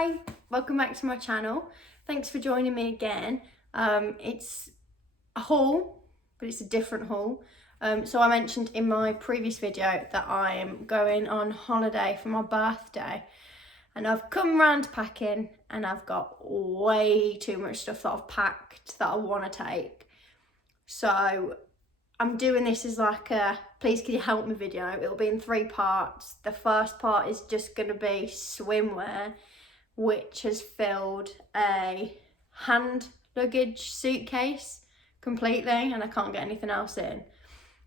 Hi, welcome back to my channel. Thanks for joining me again. It's a haul, but it's a different haul. So I mentioned in my previous video that I am going on holiday for my birthday, and I've come round packing and I've got way too much stuff that I've packed that I want to take. So I'm doing this as like a please can you help me video. It'll be in 3 parts. The first part is just going to be swimwear, which has filled a hand luggage suitcase completely and I can't get anything else in.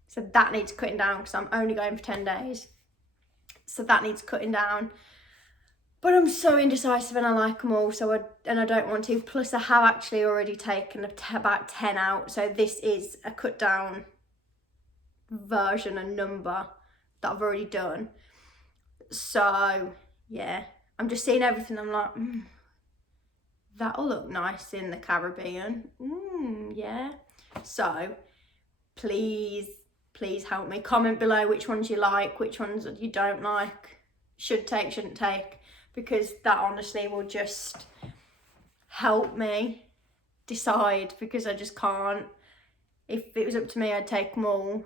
So that needs cutting down because I'm only going for 10 days. So that needs cutting down. But I'm so indecisive and I like them all, and I don't want to. Plus I have actually already taken about 10 out. So this is a cut down version and number that I've already done. So yeah, I'm just seeing everything. I'm like, that'll look nice in the Caribbean. Yeah. So please help me. Comment below which ones you like, which ones you don't like, should take, shouldn't take, because that honestly will just help me decide, because I just can't. If it was up to me, I'd take them all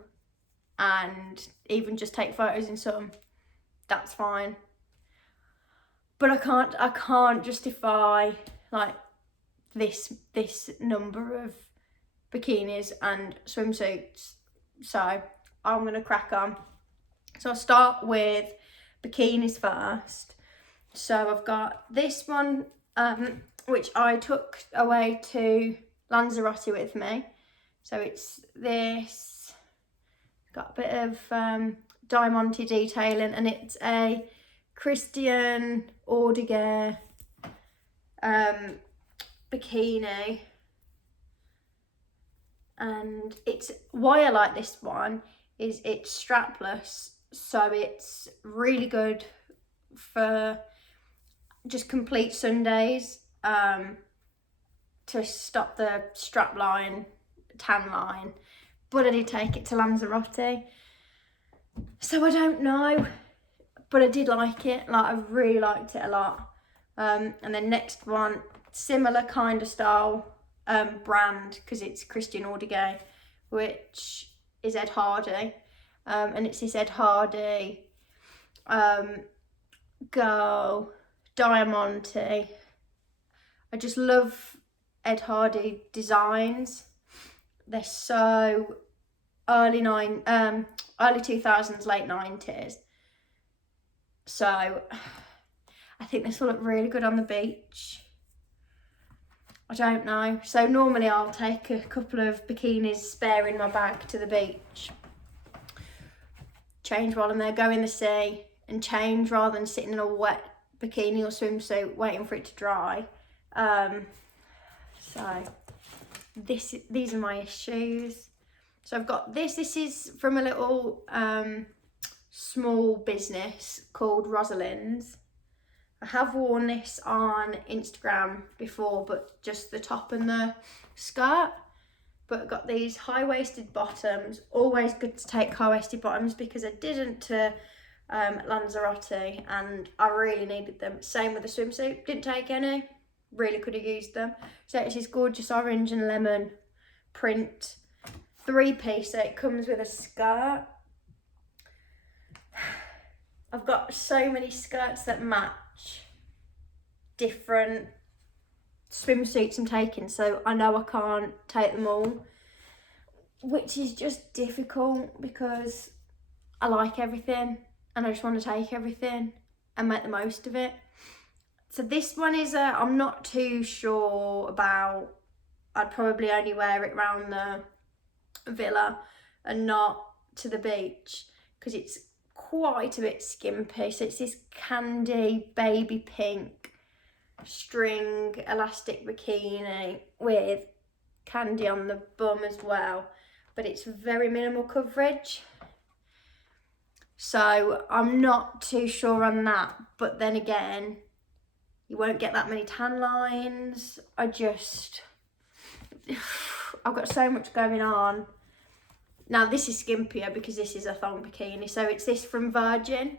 and even just take photos in some. That's fine. But I can't justify like this number of bikinis and swimsuits. So I'm gonna crack on. So I'll start with bikinis first. So I've got this one, which I took away to Lanzarote with me. So it's this, got a bit of diamante detailing, and it's a Christian Ordiger bikini. And it's why I like this one is it's strapless, so it's really good for just complete Sundays, to stop the strap line, tan line. But I did take it to Lanzarote, so I don't know, but I did like it. Like, I really liked it a lot. And then next one, similar kind of style, brand, because it's Christian Ordiger, which is Ed Hardy, and it's this Ed Hardy Go Diamante. I just love Ed Hardy designs. They're so early 2000s, late 90s. So I think this will look really good on the beach. I don't know. So normally I'll take a couple of bikinis spare in my bag to the beach, change while I'm there, go in the sea and change rather than sitting in a wet bikini or swimsuit waiting for it to dry. So these are my shoes. So I've got this is from a little small business called Rosalind's. I have worn this on Instagram before, but just the top and the skirt. But I've got these high-waisted bottoms. Always good to take high-waisted bottoms because I didn't to Lanzarote and I really needed them. Same with the swimsuit, didn't take any. Really could have used them. So it's this gorgeous orange and lemon print 3-piece. So it comes with a skirt. I've got so many skirts that match different swimsuits I'm taking, so I know I can't take them all, which is just difficult because I like everything and I just want to take everything and make the most of it. So this one is I'm not too sure about. I'd probably only wear it around the villa and not to the beach because it's quite a bit skimpy. So it's this candy baby pink string elastic bikini with candy on the bum as well, but it's very minimal coverage, so I'm not too sure on that. But then again, you won't get that many tan lines. I've got so much going on. Now this is skimpier because this is a thong bikini. So it's this from Virgin,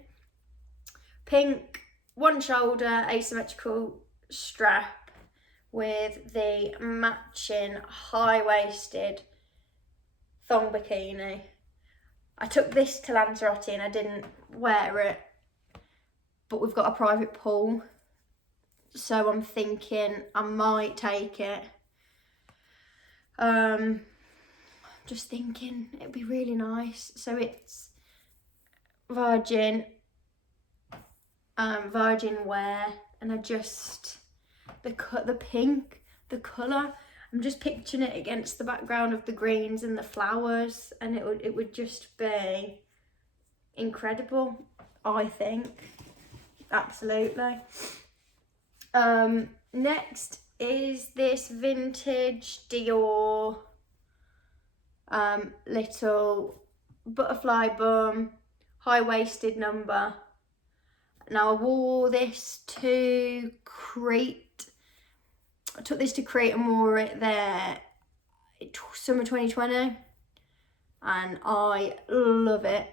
pink one shoulder asymmetrical strap with the matching high-waisted thong bikini. I took this to Lanzarote and I didn't wear it, but we've got a private pool, so I'm thinking I might take it. Just thinking it'd be really nice. So it's virgin wear, and I just the pink, the colour, I'm just picturing it against the background of the greens and the flowers, and it would just be incredible, I think. Absolutely. Next is this vintage Dior little butterfly bum, high-waisted number. Now I wore this to Crete. I took this to Crete and wore it there summer 2020, and I love it.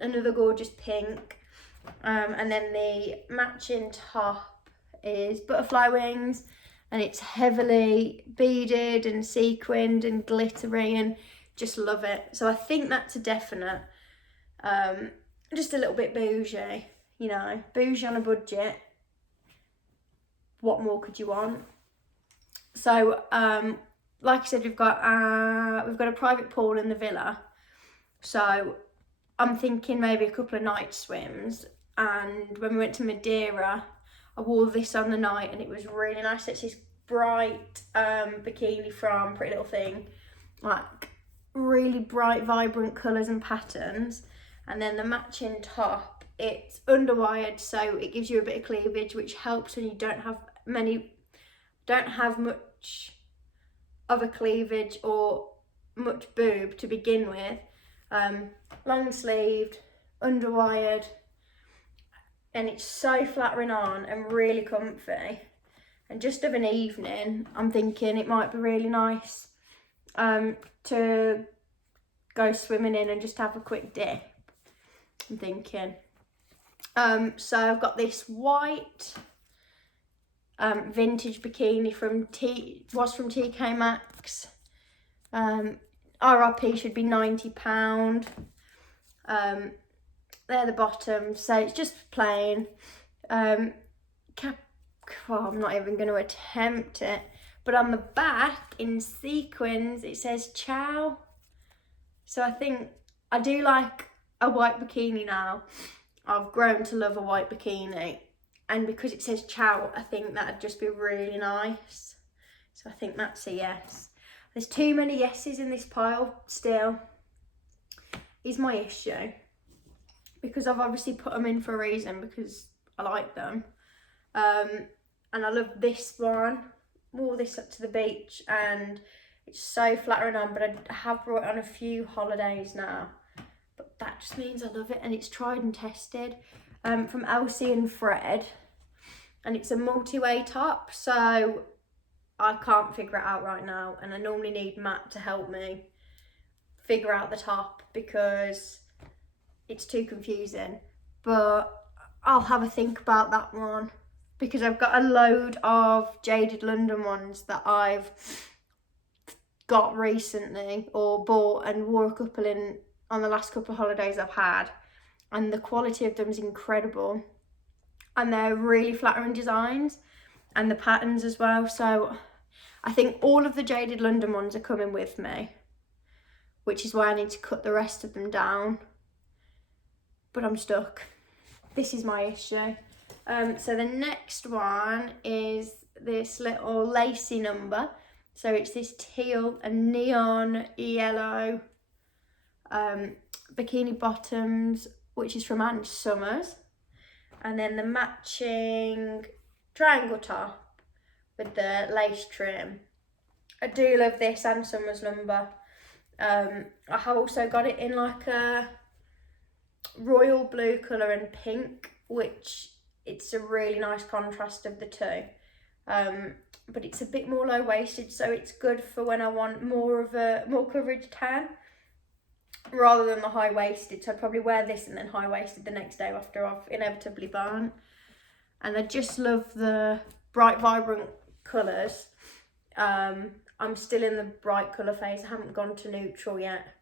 Another gorgeous pink. And then the matching top is butterfly wings, and it's heavily beaded and sequined and glittery, and just love it. So I think that's a definite. Just a little bit bougie, you know, bougie on a budget. What more could you want? So like I said, we've got a private pool in the villa, so I'm thinking maybe a couple of night swims. And when we went to Madeira, I wore this on the night and it was really nice. It's this bright bikini from Pretty Little Thing, like really bright, vibrant colours and patterns. And then the matching top, it's underwired, so it gives you a bit of cleavage, which helps when you don't have much of a cleavage or much boob to begin with. Long sleeved, underwired, and it's so flattering on and really comfy. And just of an evening, I'm thinking it might be really nice to go swimming in and just have a quick dip, I'm thinking. So I've got this white vintage bikini from TK Maxx. RRP should be £90. They're the bottoms, so it's just plain. I'm not even going to attempt it. But on the back, in sequins, it says ciao. So I think I do like a white bikini now. I've grown to love a white bikini. And because it says ciao, I think that'd just be really nice. So I think that's a yes. There's too many yeses in this pile still, is my issue. Because I've obviously put them in for a reason, because I like them. And I love this one. Wore this up to the beach and it's so flattering on, but I have brought it on a few holidays now. But that just means I love it, and it's tried and tested. From Elsie and Fred, and it's a multi-way top, so I can't figure it out right now, and I normally need Matt to help me figure out the top because it's too confusing. But I'll have a think about that one, because I've got a load of Jaded London ones that I've got recently or bought and wore a couple in on the last couple of holidays I've had, and the quality of them is incredible, and they're really flattering designs and the patterns as well. So I think all of the Jaded London ones are coming with me, which is why I need to cut the rest of them down, but I'm stuck. This is my issue. So the next one is this little lacy number. So it's this teal and neon yellow bikini bottoms, which is from Ann Summers. And then the matching triangle top with the lace trim. I do love this Ann Summers number. I have also got it in like a royal blue colour and pink, which it's a really nice contrast of the two. But it's a bit more low-waisted, so it's good for when I want more coverage tan rather than the high-waisted. So I'd probably wear this and then high-waisted the next day after I've inevitably burnt. and I just love the bright, vibrant colours. I'm still in the bright colour phase. I haven't gone to neutral yet.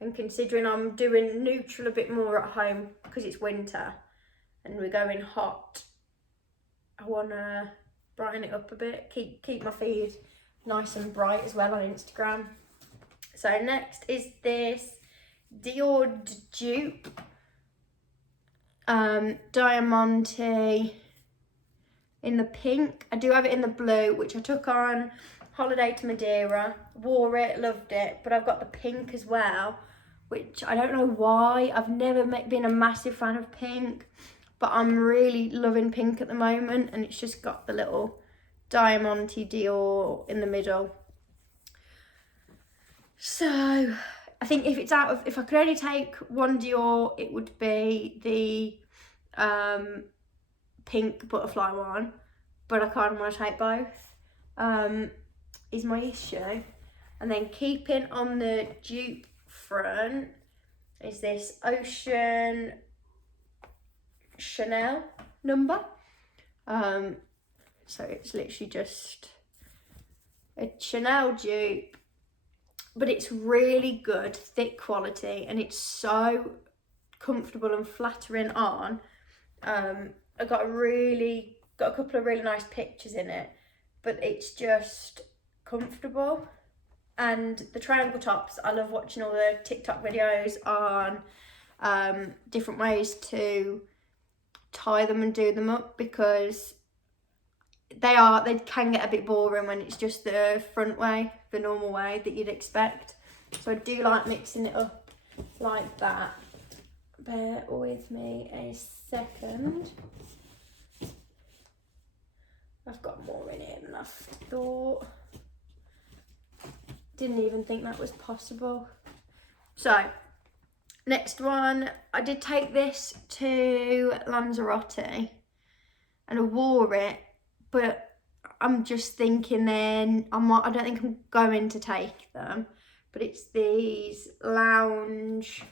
And considering I'm doing neutral a bit more at home because it's winter and we're going hot, I want to brighten it up a bit, keep my feed nice and bright as well on Instagram. So next is this Dior dupe, Diamante in the pink. I do have it in the blue, which I took on holiday to Madeira, wore it, loved it, but I've got the pink as well, which I don't know why. I've never been a massive fan of pink, but I'm really loving pink at the moment, and it's just got the little Diamante Dior in the middle. So I think if I could only take one Dior, it would be the pink butterfly one, but I kind of want to take both, is my issue. And then keeping on the dupe front is this Ocean Chanel number. So it's literally just a Chanel dupe, but it's really good, thick quality, and it's so comfortable and flattering on. I got a couple of really nice pictures in it, but it's just comfortable. And the triangle tops, I love watching all the TikTok videos on different ways to tie them and do them up, because they can get a bit boring when it's just the front way, the normal way that you'd expect. So I do like mixing it up like that. Bear with me a second. I've got more in it than I thought. Didn't even think that was possible. So, next one. I did take this to Lanzarote and I wore it, but I'm just thinking then, I don't think I'm going to take them, but it's these lounge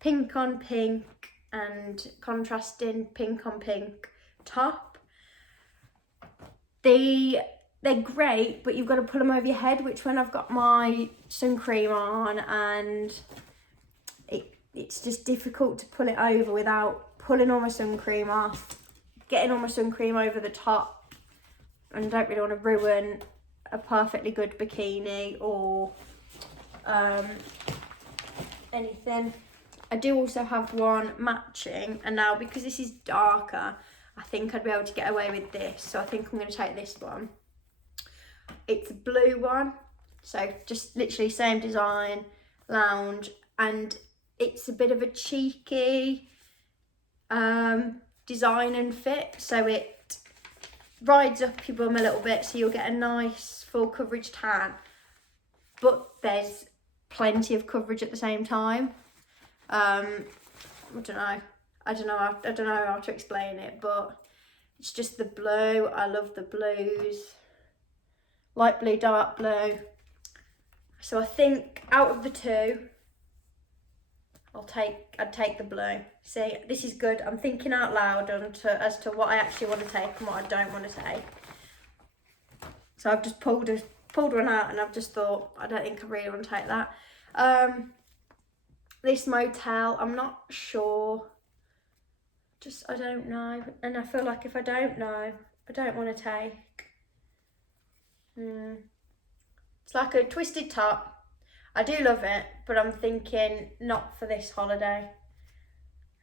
pink on pink and contrasting pink on pink top. They're great, but you've got to put them over your head, which when I've got my sun cream on, and it's just difficult to pull it over without pulling all my sun cream off, getting all my sun cream over the top, and I don't really want to ruin a perfectly good bikini or anything. I do also have one matching, and now because this is darker, I think I'd be able to get away with this, so I think I'm going to take this one. It's a blue one, so just literally same design, lounge, and it's a bit of a cheeky design and fit, so it rides up your bum a little bit, so you'll get a nice full coverage tan, but there's plenty of coverage at the same time. I don't know how to explain it, but it's just the blue. I love the blues. Light blue, dark blue. So I think out of the two, I'd take the blue. See, this is good. I'm thinking out loud as to what I actually want to take and what I don't want to take. So I've just pulled one out, and I've just thought, I don't think I really want to take that. This motel, I'm not sure. I don't know. And I feel like if I don't know, I don't want to take. It's like a twisted top. I do love it, but I'm thinking not for this holiday.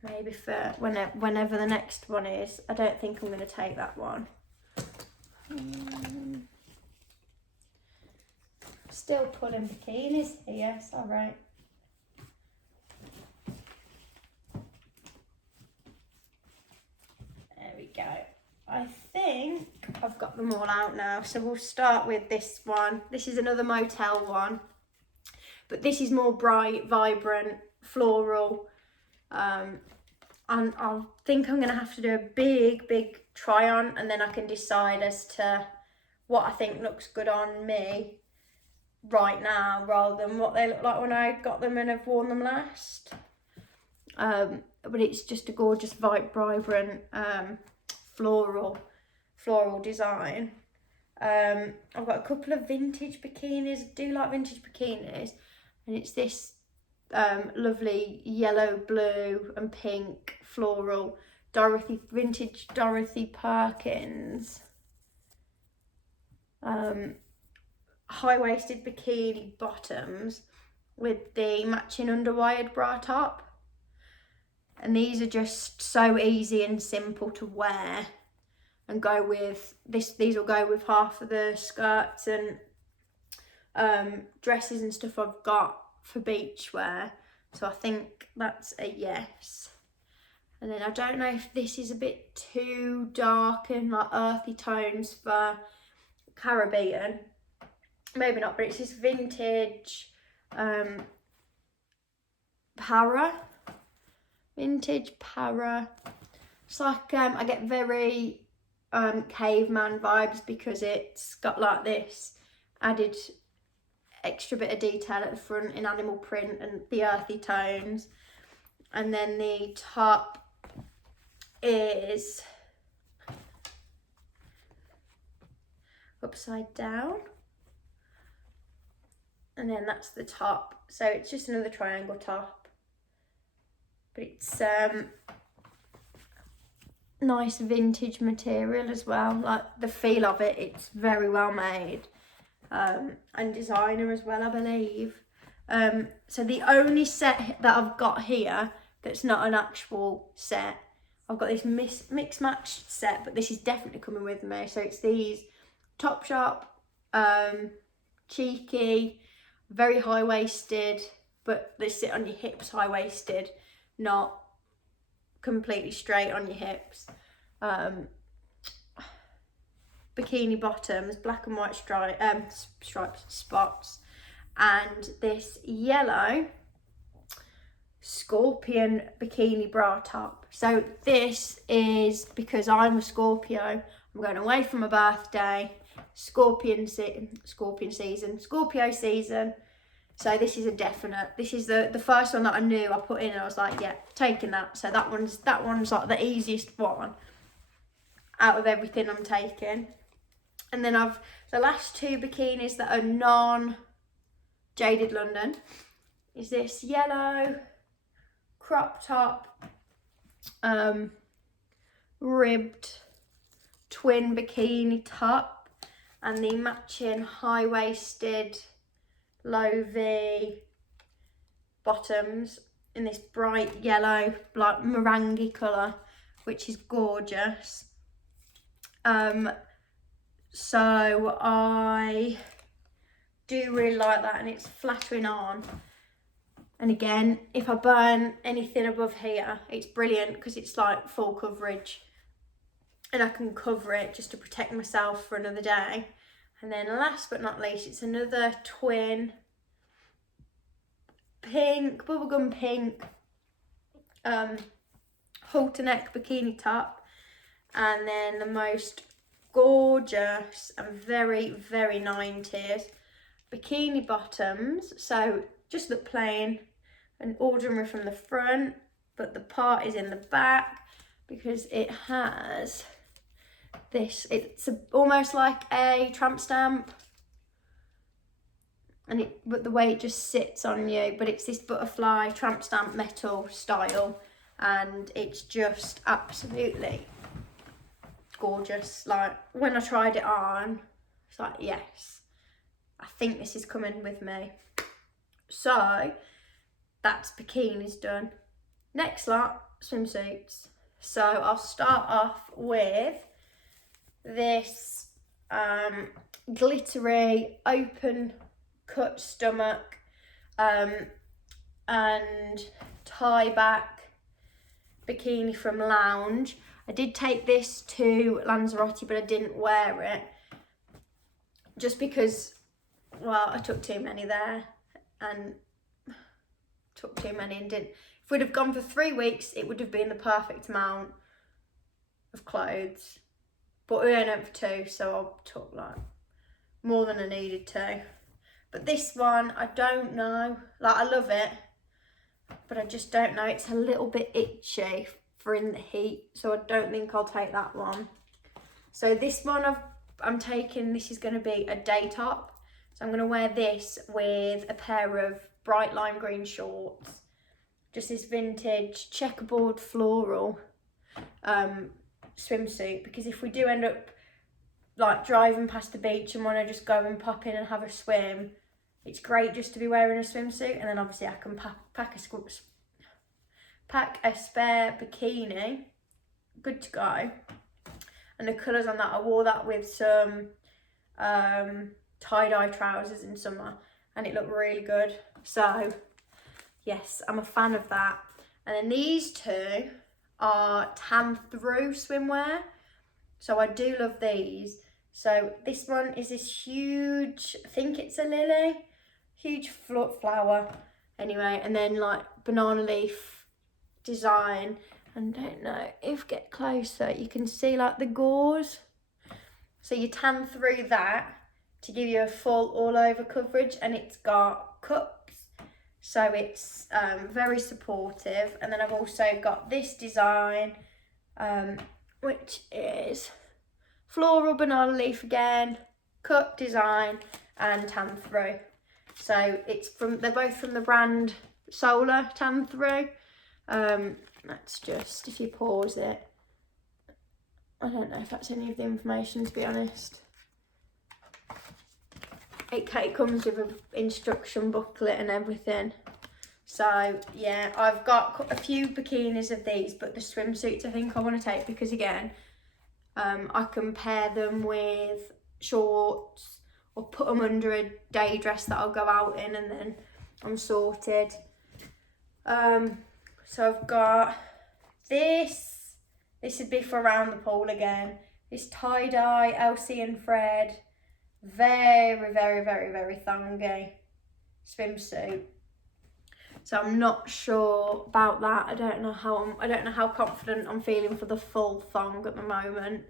Maybe for whenever the next one is. I don't think I'm going to take that one. Still pulling bikinis here, sorry. There we go. I think I've got them all out now, so we'll start with this one. This is another motel one, but this is more bright, vibrant, floral, and I think I'm going to have to do a big try on, and then I can decide as to what I think looks good on me right now rather than what they look like when I got them and have worn them last. But it's just a gorgeous, vibrant floral design. I've got a couple of vintage bikinis. I do like vintage bikinis, and it's this lovely yellow, blue and pink floral vintage Dorothy Perkins high-waisted bikini bottoms with the matching underwired bra top, and these are just so easy and simple to wear and go with this. These will go with half of the skirts and dresses and stuff I've got for beach wear, so I think that's a yes. And then I don't know if this is a bit too dark and like earthy tones for Caribbean, maybe not, but it's this vintage vintage para. It's like I get very caveman vibes because it's got like this added extra bit of detail at the front in animal print and the earthy tones. And then the top is upside down, and then that's the top, so it's just another triangle top, but it's nice vintage material as well. Like the feel of it, it's very well made, and designer as well, I believe. So the only set that I've got here that's not an actual set, I've got this mix match set, but this is definitely coming with me. So it's these Topshop, cheeky, very high-waisted, but they sit on your hips high-waisted, not completely straight on your hips. Bikini bottoms, black and white stripes, spots, and this yellow scorpion bikini bra top. So this is because I'm a Scorpio. I'm going away for my birthday. Scorpio season. So this is a definite. This is the first one that I knew I put in, and I was like, yeah, taking that. So that one's like the easiest one out of everything I'm taking. And then I've the last two bikinis that are non-Jaded London is this yellow crop top ribbed twin bikini top, and the matching high-waisted low V bottoms in this bright yellow, like meringue colour, which is gorgeous. So I do really like that, and it's flattering on. And again, if I burn anything above here, it's brilliant because it's like full coverage, and I can cover it just to protect myself for another day. And then last but not least, it's another twin pink, bubblegum pink halter neck bikini top, and then the most gorgeous and very, very 90s bikini bottoms. So just look plain and ordinary from the front, but the part is in the back because it has this, it's almost like a tramp stamp, and but the way it just sits on you, but it's this butterfly tramp stamp metal style, and it's just absolutely gorgeous. Like when I tried it on, it's like, yes, I think this is coming with me. So that's bikinis done. Next lot, swimsuits. So I'll start off with this glittery open cut stomach and tie back bikini from Lounge. I did take this to Lanzarote, but I didn't wear it just because, well, I took too many there and didn't. If we'd have gone for 3 weeks, it would have been the perfect amount of clothes, but we only went for 2, so I took like more than I needed to. But this one, I don't know, like I love it, but I just don't know, it's a little bit itchy for in the heat, so I don't think I'll take that one. So this one I'm taking, this is going to be a day top. So I'm going to wear this with a pair of bright lime green shorts. Just this vintage checkerboard floral swimsuit, because if we do end up like driving past the beach and want to just go and pop in and have a swim, it's great just to be wearing a swimsuit, and then obviously I can pack a spare bikini, good to go. And the colours on that, I wore that with some tie-dye trousers in summer and it looked really good. So yes, I'm a fan of that. And then these two are tan through swimwear, so I do love these. So this one is this huge, I think it's a lily, huge flower anyway, and then like banana leaf design, and don't know if get closer you can see like the gauze, so you tan through that to give you a full all over coverage, and it's got cups, so it's very supportive. And then I've also got this design which is floral banana leaf again, cup design and tan through. So they're both from the brand Solar Tan Through. That's just, if you pause it, I don't know if that's any of the information, to be honest. It comes with an instruction booklet and everything. So yeah, I've got a few bikinis of these, but the swimsuits I think I want to take, because again, I can pair them with shorts or put them under a day dress that I'll go out in, and then I'm sorted. So I've got this would be for around the pool again. This tie-dye Elsie and Fred, very, very, very, very thongy swimsuit. So I'm not sure about that. I don't know how confident I'm feeling for the full thong at the moment.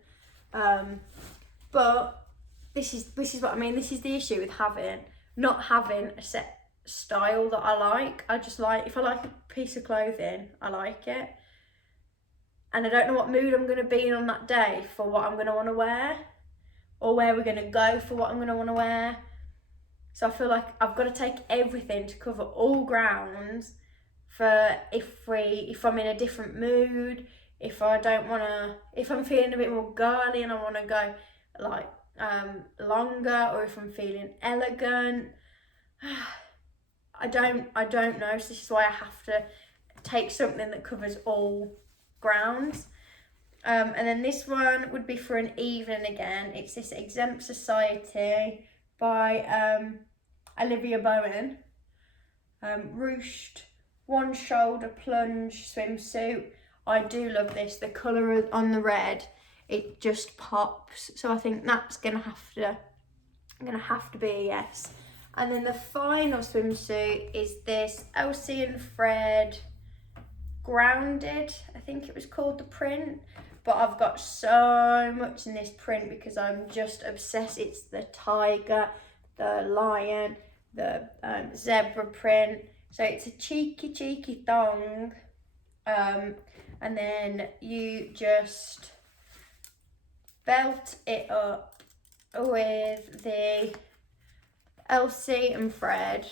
But this is what I mean. This is the issue with not having a set style that I like. I just like, if I like a piece of clothing, I like it, and I don't know what mood I'm going to be in on that day for what I'm going to want to wear, or where we're going to go for what I'm going to want to wear. So I feel like I've got to take everything to cover all grounds for if I'm in a different mood, if I'm feeling a bit more girly and I want to go like longer, or if I'm feeling elegant. I don't know. So this is why I have to take something that covers all grounds. And then this one would be for an evening again. It's this Exempt Society by Olivia Bowen. Ruched one shoulder plunge swimsuit. I do love this. The colour on the red, it just pops. So I think that's gonna have to be a yes. And then the final swimsuit is this Elsie and Fred Grounded, I think it was called, the print. But I've got so much in this print because I'm just obsessed. It's the tiger, the lion, the zebra print. So it's a cheeky thong. And then you just belt it up with the Elsie and Fred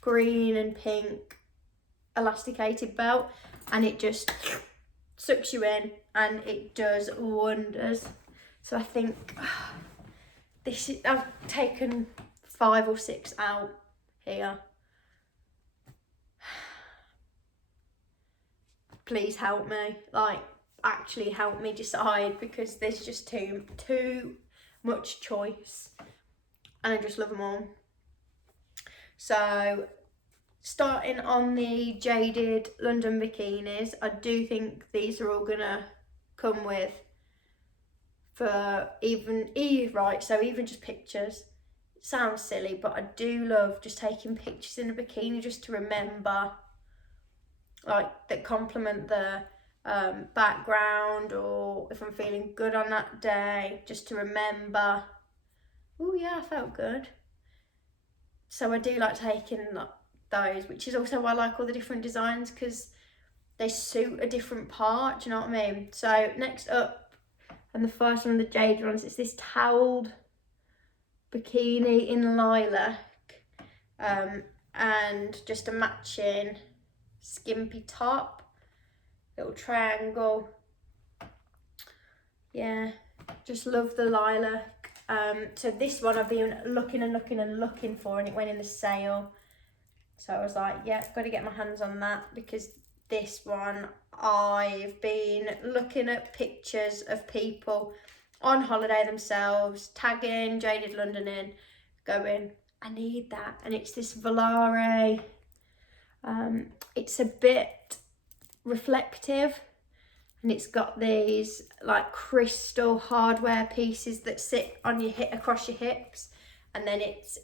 green and pink elasticated belt, and it just sucks you in and it does wonders. So I think I've taken 5 or 6 out here. Please help me, like actually help me decide, because there's just too much choice and I just love them all. So starting on the Jaded London bikinis, I do think these are all gonna come with for even just pictures. It sounds silly, but I do love just taking pictures in a bikini just to remember, like that complement the background, or if I'm feeling good on that day, just to remember, oh yeah, I felt good. So I do like taking those, which is also why I like all the different designs, because they suit a different part, do you know what I mean? So next up, and the first one of the jade ones, it's this toweled bikini in lilac, and just a matching skimpy top, little triangle. Yeah, just love the lilac. So this one I've been looking for, and it went in the sale. So I was like, yeah, got to get my hands on that, because this one, I've been looking at pictures of people on holiday themselves, tagging Jaded London in, going, I need that. And it's this Volare. It's a bit reflective, and it's got these like crystal hardware pieces that sit on your hip, across your hips, and then it's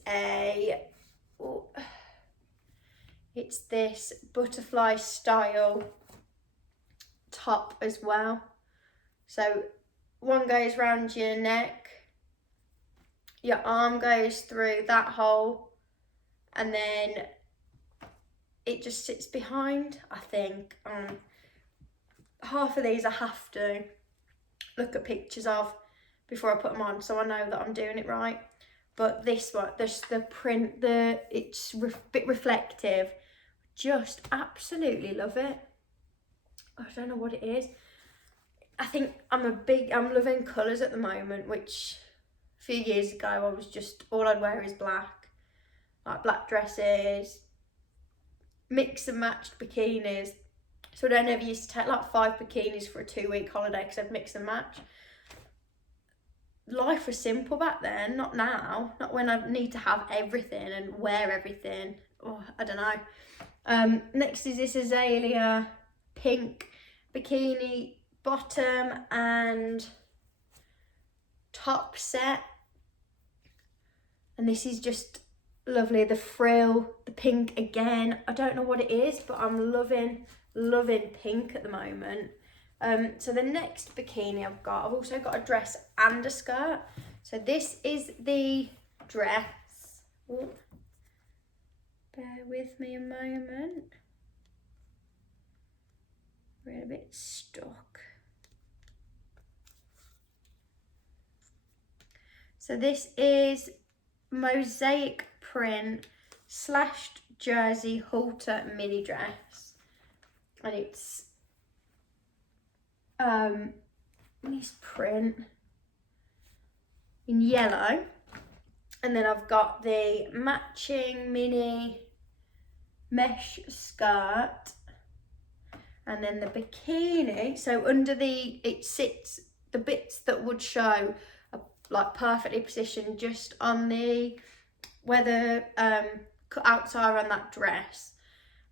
it's this butterfly style top as well. So one goes round your neck, your arm goes through that hole, and then it just sits behind, I think. Half of these I have to look at pictures of before I put them on, so I know that I'm doing it right. But this one, the print, it's a bit reflective. Just absolutely love it. I don't know what it is. I think I'm loving colours at the moment, which a few years ago I was just, all I'd wear is black. Like black dresses, mix and matched bikinis. So I never used to take like 5 bikinis for a 2-week holiday because I'd mix and match. Life was simple back then, not now. Not when I need to have everything and wear everything. Oh, I don't know. Next is this azalea pink bikini bottom and top set. And this is just lovely. The frill, the pink again. I don't know what it is, but I'm loving pink at the moment. So the next bikini I've also got a dress and a skirt. So this is the dress. Ooh. Bear with me a moment. We're a bit stuck. So this is mosaic print slashed jersey halter mini dress, and it's this print in yellow, and then I've got the matching mini mesh skirt, and then the bikini. So under it sits the bits that would show like perfectly positioned just on where the cutouts are on that dress.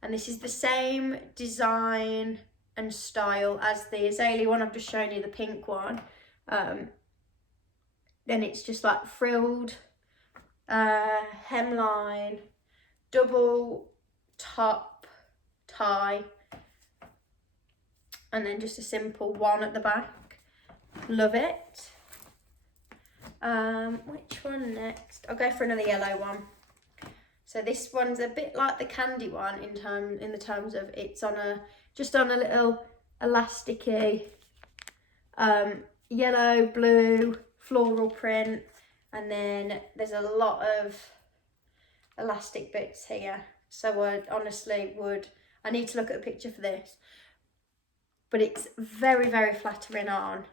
And this is the same design and style as the azalea one I've just shown you, the pink one. Then it's just like frilled hemline, double top tie, and then just a simple one at the back. Love it. Which one next? I'll go for another yellow one. So this one's a bit like the candy one in the terms of it's just on a little elasticy yellow, blue, floral print, and then there's a lot of elastic bits here. So I honestly I need to look at a picture for this, but it's very, very flattering on.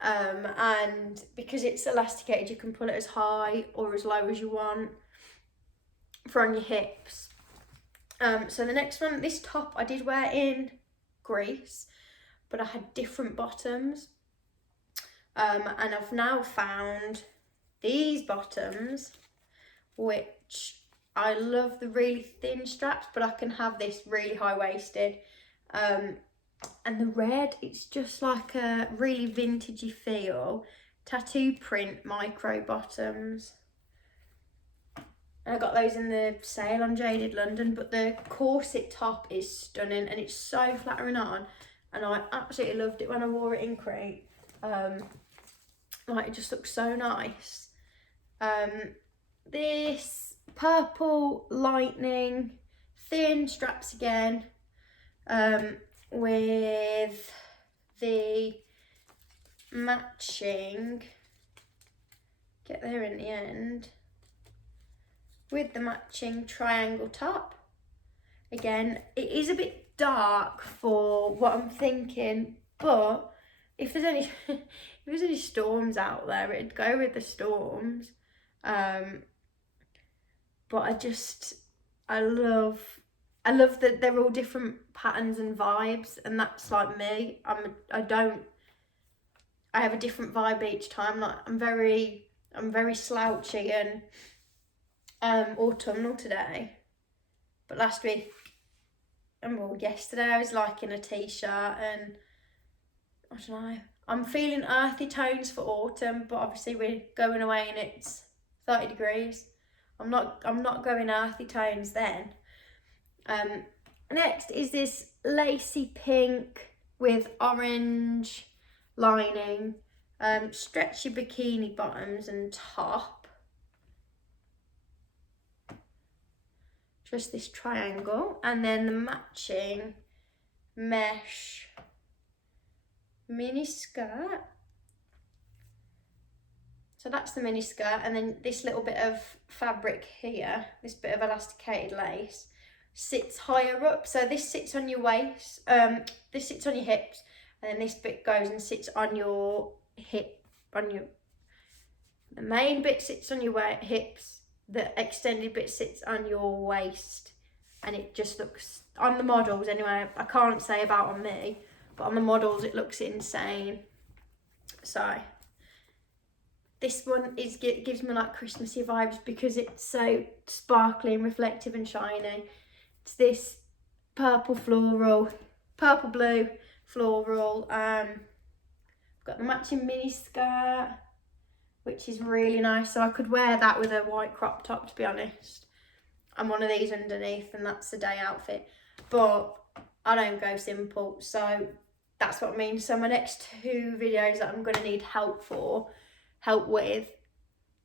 And because it's elasticated, you can pull it as high or as low as you want for on your hips. So the next one, this top I did wear in Greece, but I had different bottoms. And I've now found these bottoms, which I love the really thin straps, but I can have this really high-waisted. And the red, it's just like a really vintagey feel. Tattoo print micro bottoms. And I got those in the sale on Jaded London, but the corset top is stunning and it's so flattering on. And I absolutely loved it when I wore it in Crete. Like, it just looks so nice. This purple lightning, thin straps again. with the matching, get there in the end, with the matching triangle top. Again, it is a bit dark for what I'm thinking, but if there's any storms out there, it'd go with the storms. But I love that they're all different patterns and vibes, and that's like me. I have a different vibe each time. Like I'm very slouchy and autumnal today, but last week, well, yesterday I was like in a t-shirt, and I don't know, I'm feeling earthy tones for autumn, but obviously we're going away and it's 30 degrees. I'm not going earthy tones then. Next is this lacy pink with orange lining, stretchy bikini bottoms and top. Just this triangle, and then the matching mesh mini skirt. So that's the mini skirt, and then this little bit of fabric here, this bit of elasticated lace, sits higher up. So this sits on your waist, this sits on your hips, and then this bit goes and sits on your hip, the main bit sits on your hips, the extended bit sits on your waist, and it just looks, on the models anyway, I can't say about on me, but on the models it looks insane. So this one gives me like Christmassy vibes because it's so sparkly and reflective and shiny. It's this purple blue floral. Got the matching mini skirt, which is really nice. So I could wear that with a white crop top, to be honest. And one of these underneath, and that's the day outfit. But I don't go simple, so that's what I mean. So my next two videos that I'm going to need help with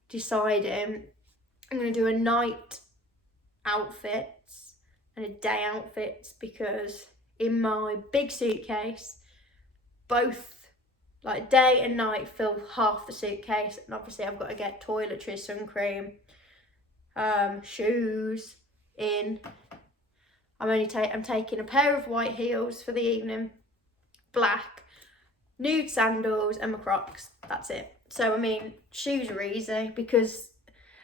deciding, I'm going to do a night outfits and a day outfits, because in my big suitcase, both like day and night fill half the suitcase, and obviously I've got to get toiletries, sun cream, shoes in. I'm taking a pair of white heels for the evening, black, nude sandals and my Crocs. That's it. So I mean, shoes are easy because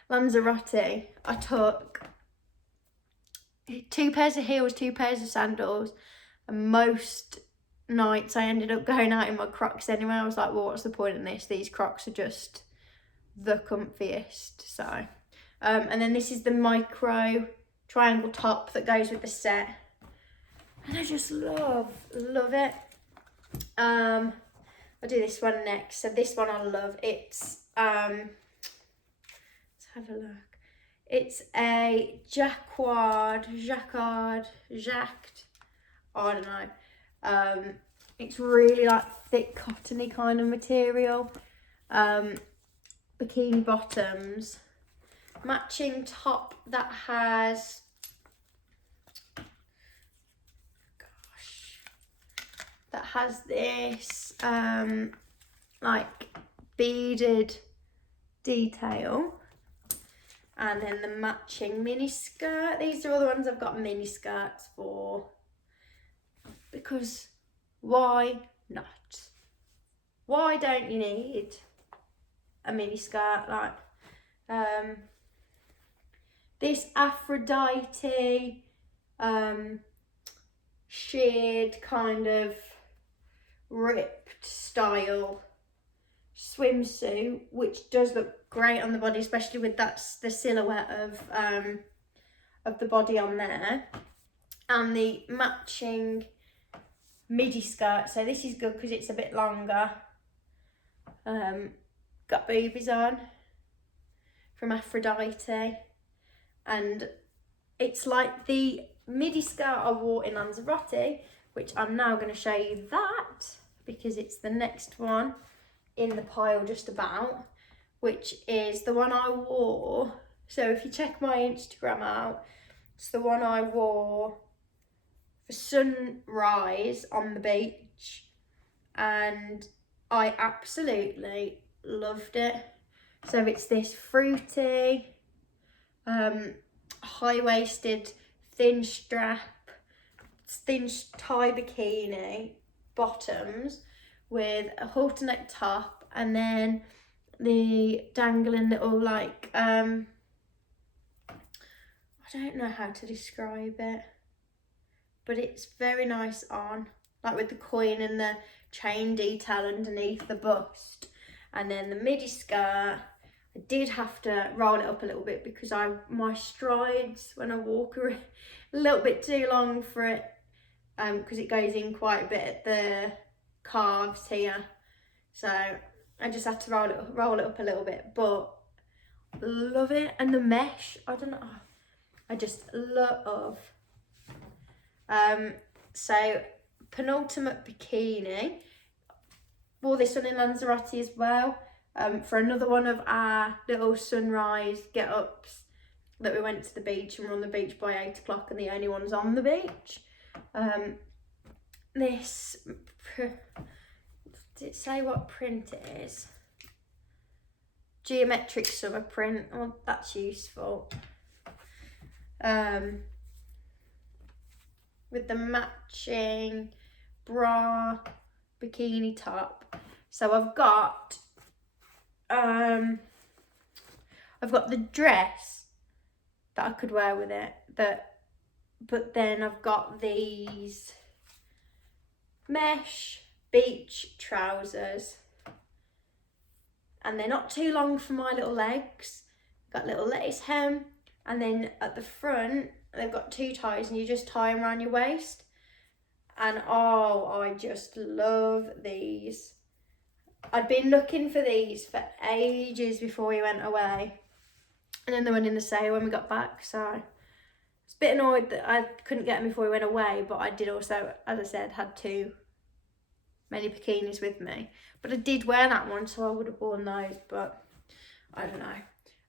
Lanzarote, I took 2 pairs of heels, 2 pairs of sandals, and most nights I ended up going out in my Crocs anyway. I was like, well, what's the point in this? These Crocs are just the comfiest. So and then this is the micro triangle top that goes with the set, and I just love it. I'll do this one next. So this one I love. It's let's have a look. It's a jacquard, I don't know. It's really like thick cottony kind of material. Bikini bottoms, matching top that has, this like beaded detail, and then the matching mini skirt. These are all the ones I've got mini skirts for, because why not? Why don't you need a mini skirt? Like this Aphrodite sheared kind of ripped style swimsuit, which does look great on the body, especially with the silhouette of the body on there, and the matching midi skirt. So this is good because it's a bit longer. Got boobies on from Aphrodite, and it's like the midi skirt I wore in Lanzarote, which I'm now going to show you that because it's the next one in the pile just about, which is the one I wore. So if you check my Instagram out, it's the one I wore sunrise on the beach, and I absolutely loved it. So it's this fruity, high-waisted, thin tie bikini bottoms with a halter neck top, and then the dangling little, like, I don't know how to describe it, but it's very nice on, like with the coin and the chain detail underneath the bust. And then the midi skirt, I did have to roll it up a little bit because my strides when I walk are a little bit too long for it, because it goes in quite a bit at the calves here. So I just had to roll it up a little bit, but love it. And the mesh, I don't know, I just love. So penultimate bikini. Wore this one in Lanzarote as well, for another one of our little sunrise get-ups that we went to the beach, and we're on the beach by 8 o'clock and the only ones on the beach. This, did it say what print it is? Geometric summer print. Oh, that's useful. With the matching bra, bikini top. So I've got the dress that I could wear with it, but then I've got these mesh beach trousers, and they're not too long for my little legs. Got little lace hem, and then at the front they've got 2 ties, and you just tie them around your waist. And oh, I just love these. I'd been looking for these for ages before we went away, and then they went in the sale when we got back, so I was a bit annoyed that I couldn't get them before we went away. But I did also, as I said, had too many bikinis with me, but I did wear that one, so I would have worn those, but I don't know.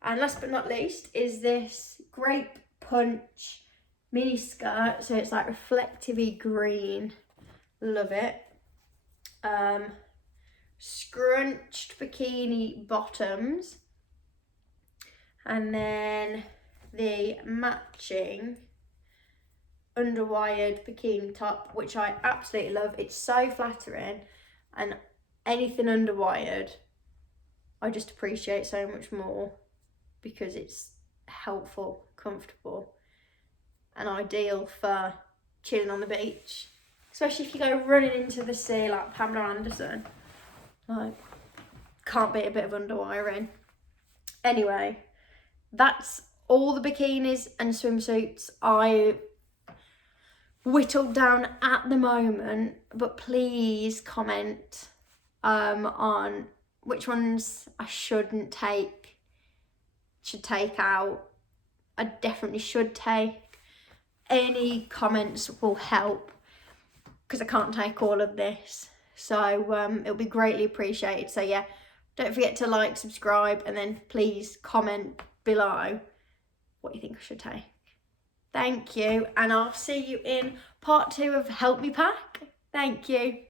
And last but not least is this grape punch mini skirt, so it's like reflectivey green, love it. Scrunched bikini bottoms, and then the matching underwired bikini top, which I absolutely love. It's so flattering, and anything underwired I just appreciate so much more because it's helpful, comfortable, and ideal for chilling on the beach, especially if you go running into the sea like Pamela Anderson. Like, can't beat a bit of underwiring. Anyway, that's all the bikinis and swimsuits I whittled down at the moment, but please comment on which ones I should take out. I definitely should take. Any comments will help because I can't take all of this, so it'll be greatly appreciated. So yeah, don't forget to like, subscribe, and then please comment below what you think I should take. Thank you, and I'll see you in part 2 of Help Me Pack. Thank you.